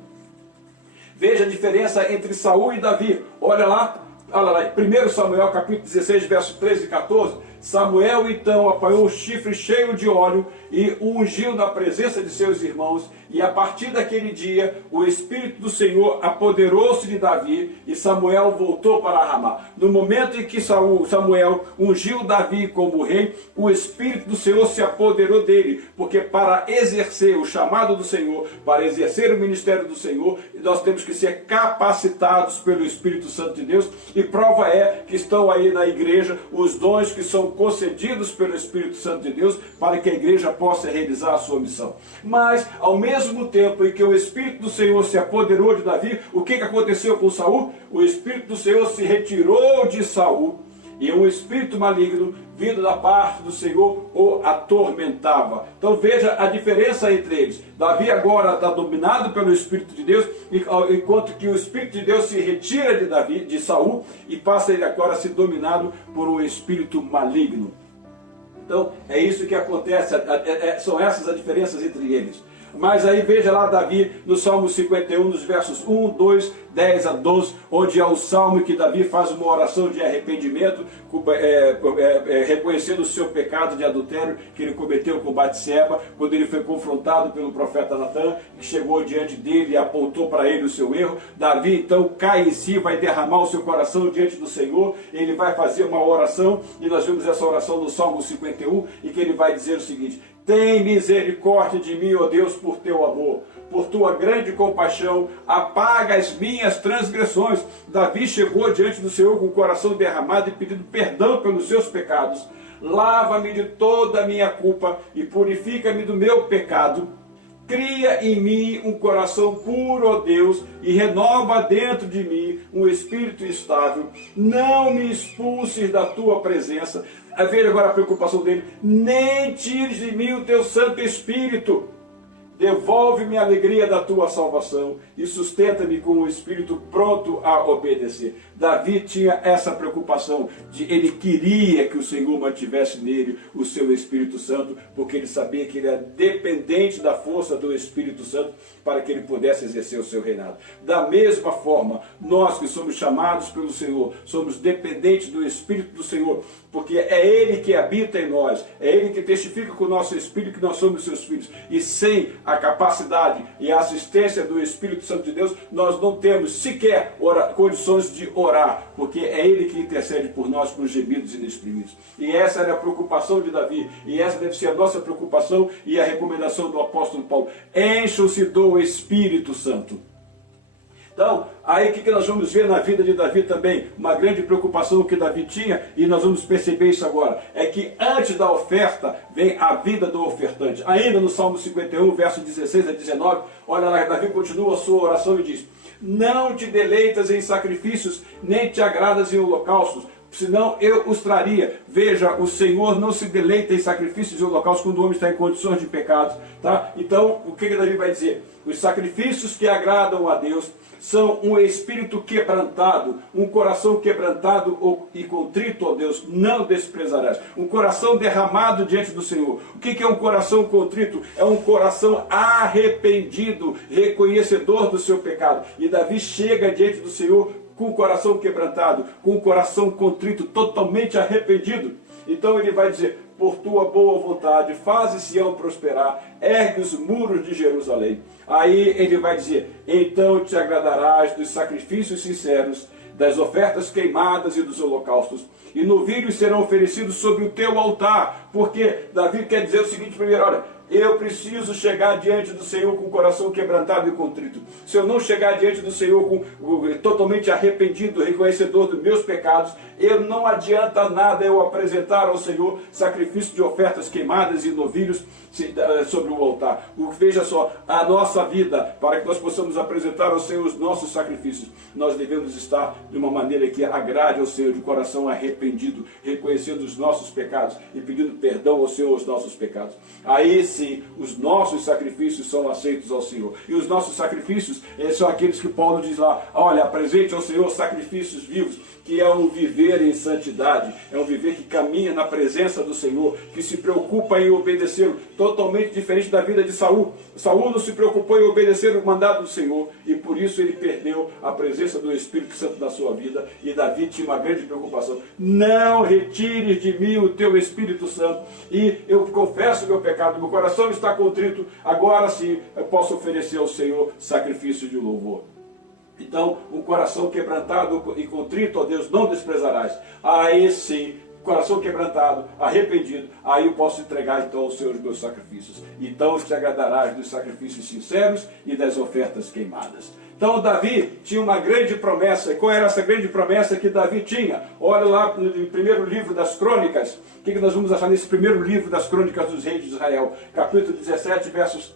Veja a diferença entre Saul e Davi. Olha lá, 1 Samuel capítulo 16, verso 13 e 14. Samuel então apanhou um chifre cheio de óleo e o ungiu na presença de seus irmãos, e a partir daquele dia o Espírito do Senhor apoderou-se de Davi, e Samuel voltou para Ramá. No momento em que Samuel ungiu Davi como rei, o Espírito do Senhor se apoderou dele, porque para exercer o chamado do Senhor, para exercer o ministério do Senhor, nós temos que ser capacitados pelo Espírito Santo de Deus, e prova é que estão aí na igreja os dons que são concedidos pelo Espírito Santo de Deus, para que a igreja possa realizar a sua missão. Mas, ao mesmo tempo em que o Espírito do Senhor se apoderou de Davi, o que aconteceu com Saul? O Espírito do Senhor se retirou de Saul, e um espírito maligno, vindo da parte do Senhor, o atormentava. Então veja a diferença entre eles. Davi agora está dominado pelo Espírito de Deus, enquanto que o Espírito de Deus se retira de Saul, e passa ele agora a ser dominado por um espírito maligno. Então é isso que acontece, são essas as diferenças entre eles. Mas aí veja lá Davi no Salmo 51, nos versos 1, 2, 10 a 12, onde é o salmo que Davi faz uma oração de arrependimento, reconhecendo o seu pecado de adultério que ele cometeu com Batseba, quando ele foi confrontado pelo profeta Natan, que chegou diante dele e apontou para ele o seu erro. Davi então cai em si, vai derramar o seu coração diante do Senhor, ele vai fazer uma oração, e nós vimos essa oração no Salmo 51, e que ele vai dizer o seguinte: tem misericórdia de mim, ó Deus, por teu amor, por tua grande compaixão, apaga as minhas transgressões. Davi chegou diante do Senhor com o coração derramado e pedindo perdão pelos seus pecados. Lava-me de toda a minha culpa e purifica-me do meu pecado. Cria em mim um coração puro, ó Deus, e renova dentro de mim um espírito estável. Não me expulses da tua presença. Veja agora a preocupação dele: nem tires de mim o teu Santo Espírito. Devolve-me a alegria da tua salvação e sustenta-me com o espírito pronto a obedecer. Davi tinha essa preocupação, ele queria que o Senhor mantivesse nele o seu Espírito Santo, porque ele sabia que ele era dependente da força do Espírito Santo para que ele pudesse exercer o seu reinado. Da mesma forma, nós que somos chamados pelo Senhor, somos dependentes do Espírito do Senhor, porque é Ele que habita em nós, é Ele que testifica com o nosso Espírito que nós somos seus filhos, e sem a capacidade e a assistência do Espírito Santo de Deus, nós não temos sequer condições de orar, porque é Ele que intercede por nós com gemidos inexprimidos. E essa era a preocupação de Davi, e essa deve ser a nossa preocupação e a recomendação do apóstolo Paulo: encham-se do Espírito Santo. Então, aí o que nós vamos ver na vida de Davi também? Uma grande preocupação que Davi tinha, e nós vamos perceber isso agora, é que antes da oferta vem a vida do ofertante. Ainda no Salmo 51, versos 16 a 19, olha lá, Davi continua a sua oração e diz: não te deleitas em sacrifícios, nem te agradas em holocaustos, senão eu os traria. Veja, o Senhor não se deleita em sacrifícios e holocaustos quando o homem está em condições de pecados, tá? Então, o que Davi vai dizer? Os sacrifícios que agradam a Deus são um espírito quebrantado, um coração quebrantado e contrito, ó Deus, não desprezarás. Um coração derramado diante do Senhor. O que é um coração contrito? É um coração arrependido, reconhecedor do seu pecado. E Davi chega diante do Senhor com o coração quebrantado, com o coração contrito, totalmente arrependido. Então ele vai dizer: por tua boa vontade, faze Sião prosperar, ergue os muros de Jerusalém. Aí ele vai dizer: então te agradarás dos sacrifícios sinceros, das ofertas queimadas e dos holocaustos, e novilhos serão oferecidos sobre o teu altar. Porque Davi quer dizer o seguinte primeiro: olha, eu preciso chegar diante do Senhor com o coração quebrantado e contrito. Se eu não chegar diante do Senhor totalmente arrependido, reconhecedor dos meus pecados, não adianta nada eu apresentar ao Senhor sacrifício de ofertas queimadas e novilhos sobre o altar. Veja só, a nossa vida, para que nós possamos apresentar ao Senhor os nossos sacrifícios, nós devemos estar de uma maneira que agrade ao Senhor, de coração arrependido, reconhecendo os nossos pecados e pedindo perdão ao Senhor os nossos pecados. Aí sim, os nossos sacrifícios são aceitos ao Senhor. E os nossos sacrifícios são aqueles que Paulo diz lá: olha, apresente ao Senhor sacrifícios vivos, que é um viver em santidade, é um viver que caminha na presença do Senhor, que se preocupa em obedecê-lo, totalmente diferente da vida de Saul. Saul não se preocupou em obedecer o mandado do Senhor, e por isso ele perdeu a presença do Espírito Santo na sua vida. E Davi tinha uma grande preocupação: não retires de mim o teu Espírito Santo. E eu confesso o meu pecado, meu coração está contrito, agora sim eu posso oferecer ao Senhor sacrifício de louvor. Então, um coração quebrantado e contrito, ó Deus, não desprezarás. Aí sim, coração quebrantado, arrependido, aí eu posso entregar então ao Senhor os meus sacrifícios. Então te agradarás dos sacrifícios sinceros e das ofertas queimadas. Então Davi tinha uma grande promessa. E qual era essa grande promessa que Davi tinha? Olha lá no primeiro livro das Crônicas. O que nós vamos achar nesse primeiro livro das Crônicas dos Reis de Israel? Capítulo 17, verso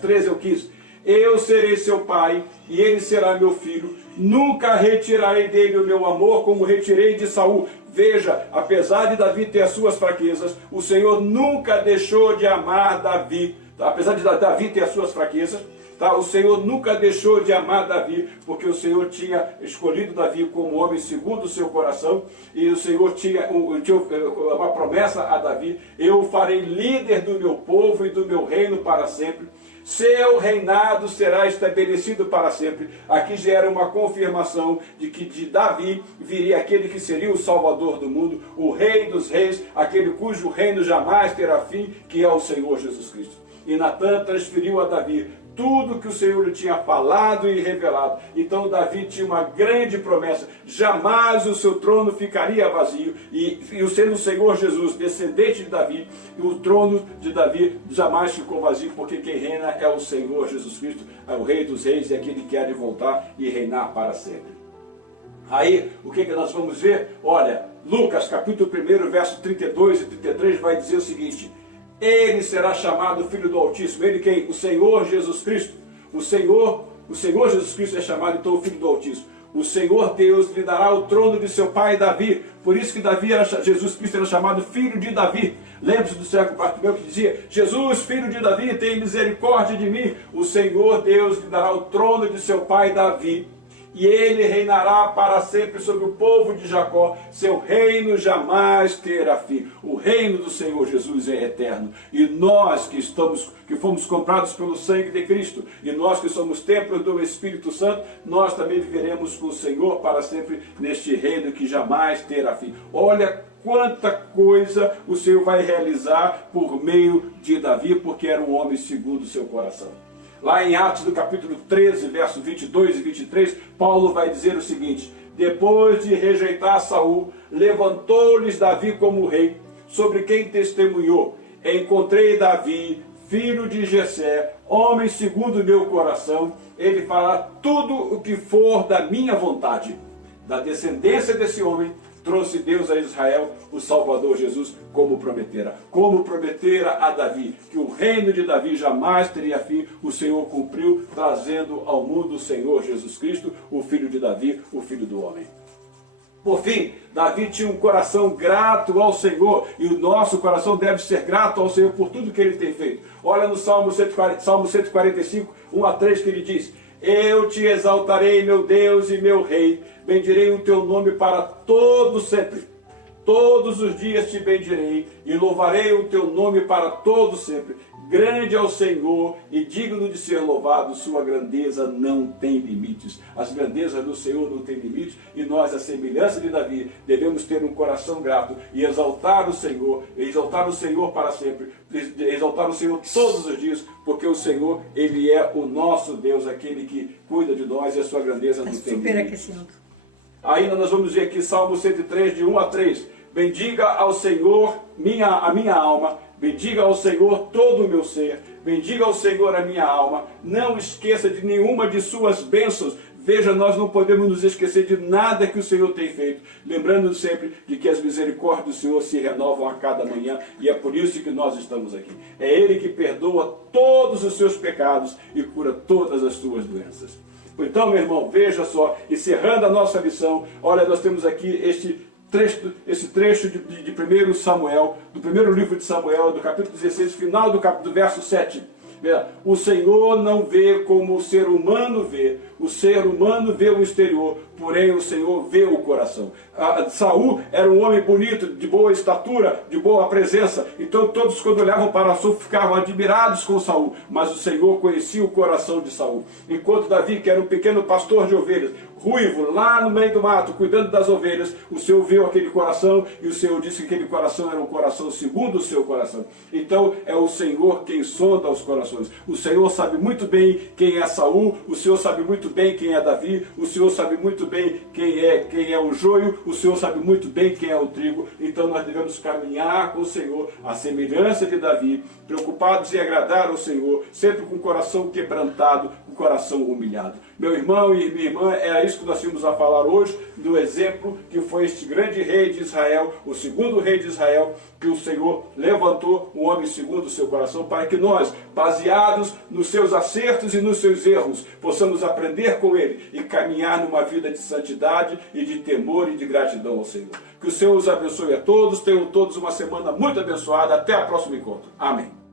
13 ao 15. Eu serei seu pai, e ele será meu filho. Nunca retirarei dele o meu amor, como retirei de Saul. Veja, apesar de Davi ter as suas fraquezas, o Senhor nunca deixou de amar Davi. Apesar de Davi ter as suas fraquezas, o Senhor nunca deixou de amar Davi, porque o Senhor tinha escolhido Davi como homem segundo o seu coração, e o Senhor tinha uma promessa a Davi: eu o farei líder do meu povo e do meu reino para sempre. Seu reinado será estabelecido para sempre. Aqui já era uma confirmação de que de Davi viria aquele que seria o Salvador do mundo, o Rei dos Reis, aquele cujo reino jamais terá fim, que é o Senhor Jesus Cristo. E Natã transferiu a Davi tudo que o Senhor lhe tinha falado e revelado. Então Davi tinha uma grande promessa: jamais o seu trono ficaria vazio, e sendo o Senhor Jesus descendente de Davi, o trono de Davi jamais ficou vazio, porque quem reina é o Senhor Jesus Cristo, é o Rei dos Reis, e aquele que há de voltar e reinar para sempre. Aí, o que nós vamos ver? Olha, Lucas capítulo 1, verso 32 e 33 vai dizer o seguinte: ele será chamado Filho do Altíssimo. Ele quem? O Senhor Jesus Cristo. O Senhor Jesus Cristo é chamado então o Filho do Altíssimo. O Senhor Deus lhe dará o trono de seu pai Davi. Por isso que Jesus Cristo era chamado Filho de Davi. Lembre-se do século Bartimeu que dizia: Jesus, Filho de Davi, tem misericórdia de mim. O Senhor Deus lhe dará o trono de seu pai Davi, e ele reinará para sempre sobre o povo de Jacó. Seu reino jamais terá fim. O reino do Senhor Jesus é eterno. E nós que fomos comprados pelo sangue de Cristo, e nós que somos templos do Espírito Santo, nós também viveremos com o Senhor para sempre neste reino que jamais terá fim. Olha quanta coisa o Senhor vai realizar por meio de Davi, porque era um homem segundo o seu coração. Lá em Atos do capítulo 13, versos 22 e 23, Paulo vai dizer o seguinte: depois de rejeitar Saul, levantou-lhes Davi como rei, sobre quem testemunhou: encontrei Davi, filho de Jessé, homem segundo o meu coração, ele fará tudo o que for da minha vontade. Da descendência desse homem trouxe Deus a Israel o Salvador Jesus, como prometera. Como prometera a Davi, que o reino de Davi jamais teria fim, o Senhor cumpriu, trazendo ao mundo o Senhor Jesus Cristo, o Filho de Davi, o Filho do homem. Por fim, Davi tinha um coração grato ao Senhor, e o nosso coração deve ser grato ao Senhor por tudo que ele tem feito. Olha no Salmo 145, 1 a 3, que ele diz: eu te exaltarei, meu Deus e meu Rei, bendirei o teu nome para todo sempre. Todos os dias te bendirei e louvarei o teu nome para todo sempre. Grande é o Senhor e digno de ser louvado, sua grandeza não tem limites. As grandezas do Senhor não têm limites, e nós, a semelhança de Davi, devemos ter um coração grato e exaltar o Senhor para sempre, exaltar o Senhor todos os dias, porque o Senhor, Ele é o nosso Deus, aquele que cuida de nós, e a sua grandeza não tem limites. Ainda nós vamos ver aqui Salmo 103, de 1 a 3. Bendiga ao Senhor a minha alma, bendiga ao Senhor todo o meu ser, bendiga ao Senhor a minha alma, não esqueça de nenhuma de suas bênçãos. Veja, nós não podemos nos esquecer de nada que o Senhor tem feito, lembrando sempre de que as misericórdias do Senhor se renovam a cada manhã, e é por isso que nós estamos aqui. É Ele que perdoa todos os seus pecados e cura todas as suas doenças. Então, meu irmão, veja só, encerrando a nossa lição, olha, nós temos aqui esse trecho de 1 Samuel, do primeiro livro de Samuel, do capítulo 16, final do verso 7. O Senhor não vê como o ser humano vê. O ser humano vê o exterior, porém o Senhor vê o coração. Saul era um homem bonito, de boa estatura, de boa presença. Então todos, quando olhavam para Saul, ficavam admirados com Saul. Mas o Senhor conhecia o coração de Saul. Enquanto Davi, que era um pequeno pastor de ovelhas, ruivo, lá no meio do mato, cuidando das ovelhas, o Senhor viu aquele coração, e o Senhor disse que aquele coração era um coração segundo o seu coração. Então é o Senhor quem sonda os corações. O Senhor sabe muito bem quem é Saul, o Senhor sabe muito bem quem é Davi, o Senhor sabe muito bem quem é o joio, o Senhor sabe muito bem quem é o trigo. Então nós devemos caminhar com o Senhor, à semelhança de Davi, preocupados em agradar ao Senhor, sempre com o coração quebrantado, com o coração humilhado. Meu irmão e minha irmã, era isso que nós tínhamos a falar hoje, do exemplo que foi este grande rei de Israel, o segundo rei de Israel, que o Senhor levantou, um homem segundo o seu coração, para que nós, baseados nos seus acertos e nos seus erros, possamos aprender com ele e caminhar numa vida de santidade e de temor e de gratidão ao Senhor. Que o Senhor os abençoe a todos, tenham todos uma semana muito abençoada, até o próximo encontro. Amém.